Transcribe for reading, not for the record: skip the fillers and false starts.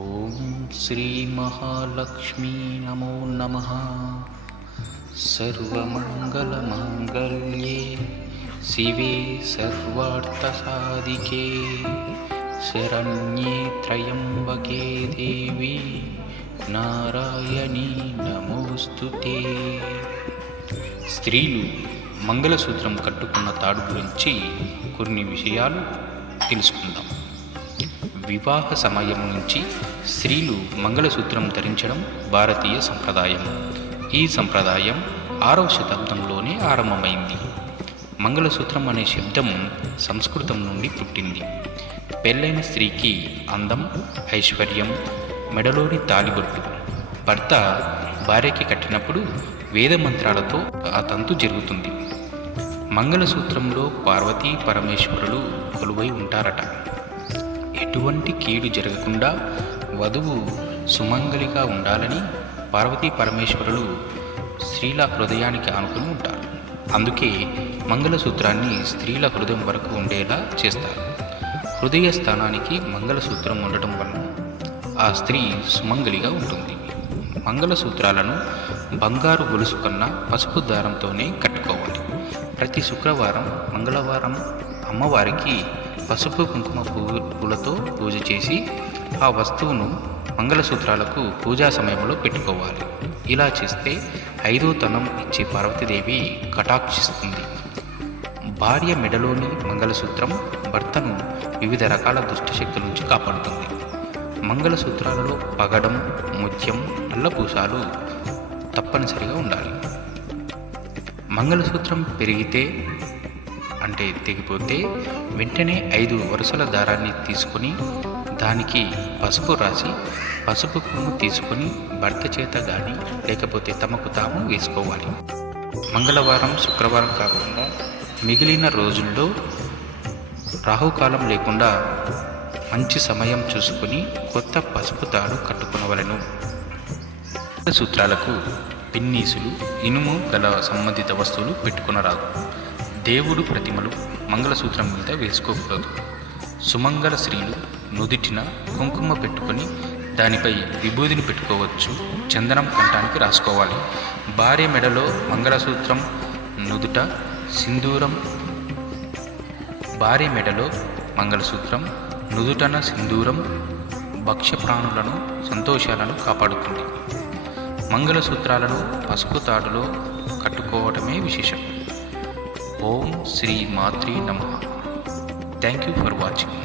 ఓం శ్రీ మహాలక్ష్మీ నమో నమః. సర్వమంగళమాంగళ్యే శివే సర్వార్థసాధికే శరణ్యే త్రయంబకే దేవి నారాయణీ నమోస్తుతే. స్త్రీలు మంగళసూత్రం కట్టుకున్న తాడు గురించి కొన్ని విషయాలు తెలుసుకుందాం. వివాహ సమయం నుంచి స్త్రీలు మంగళసూత్రం ధరించడం భారతీయ సంప్రదాయం. ఈ సంప్రదాయం 6వ శతాబ్దంలోనే ఆరంభమైంది. మంగళసూత్రం అనే శబ్దం సంస్కృతం నుండి పుట్టింది. పెళ్ళైన స్త్రీకి అందం, ఐశ్వర్యం, మెడలోని తాళిబొట్టు. భర్త భార్యకి కట్టినప్పుడు వేద మంత్రాలతో ఆ తంతు జరుగుతుంది. మంగళసూత్రంలో పార్వతీ పరమేశ్వరులు కొలువై ఉంటారట. ఎటువంటి కీడు జరగకుండా వధువు సుమంగళిగా ఉండాలని పార్వతీ పరమేశ్వరులు స్త్రీల హృదయానికి ఆనుకుని ఉంటారు. అందుకే మంగళసూత్రాన్ని స్త్రీల హృదయం వరకు ఉండేలా చేస్తారు. హృదయ స్థానానికి మంగళసూత్రం ఉండటం వలన ఆ స్త్రీ సుమంగళిగా ఉంటుంది. మంగళసూత్రాలను బంగారు గొలుసు కన్నా పసుపు దారంతోనే కట్టుకోవాలి. ప్రతి శుక్రవారం, మంగళవారం అమ్మవారికి పసుపు కుంకుమ పూలతో పూజ చేసి ఆ వస్తువును మంగళసూత్రాలకు పూజా సమయంలో పెట్టుకోవాలి. ఇలా చేస్తే 5వ తనం ఇచ్చే పార్వతీదేవి కటాక్షిస్తుంది. భార్య మెడలోని మంగళసూత్రం భర్తను వివిధ రకాల దుష్టశక్తుల నుంచి కాపాడుతుంది. మంగళసూత్రాలలో పగడం, ముత్యం, నల్లపూసాలు తప్పనిసరిగా ఉండాలి. మంగళసూత్రం పెరిగితే అంటే తెగిపోతే వెంటనే 5 వరుసల దారాన్ని తీసుకొని దానికి పసుపు రాసి పసుపు కొమ్ము తీసుకొని భర్త చేత కానీ లేకపోతే తమకు తాము వేసుకోవాలి. మంగళవారం, శుక్రవారం కాకుండా మిగిలిన రోజుల్లో రాహుకాలం లేకుండా మంచి సమయం చూసుకొని కొత్త పసుపు తాడు కట్టుకునవలెను. సూత్రాలకు పిన్నీసులు, ఇనుము గల సంబంధిత వస్తువులు పెట్టుకునరాదు. దేవుడు ప్రతిమలు మంగళసూత్రం మీద వేసుకోకూడదు. సుమంగళ స్త్రీలు నుదిటిన కుంకుమ పెట్టుకొని దానిపై విభూదిని పెట్టుకోవచ్చు. చందనం కంఠానికి రాసుకోవాలి. భార్య మెడలో మంగళసూత్రం, నుదుట సింధూరం. భార్య మెడలో మంగళసూత్రం, నుదుటన సింధూరం భక్ష్య ప్రాణులను, సంతోషాలను కాపాడుతుంది. మంగళసూత్రాలను పసుపు తాడులో కట్టుకోవడమే విశేషం. ఓం శ్రీ మాత్రే నమః. Thank you for watching.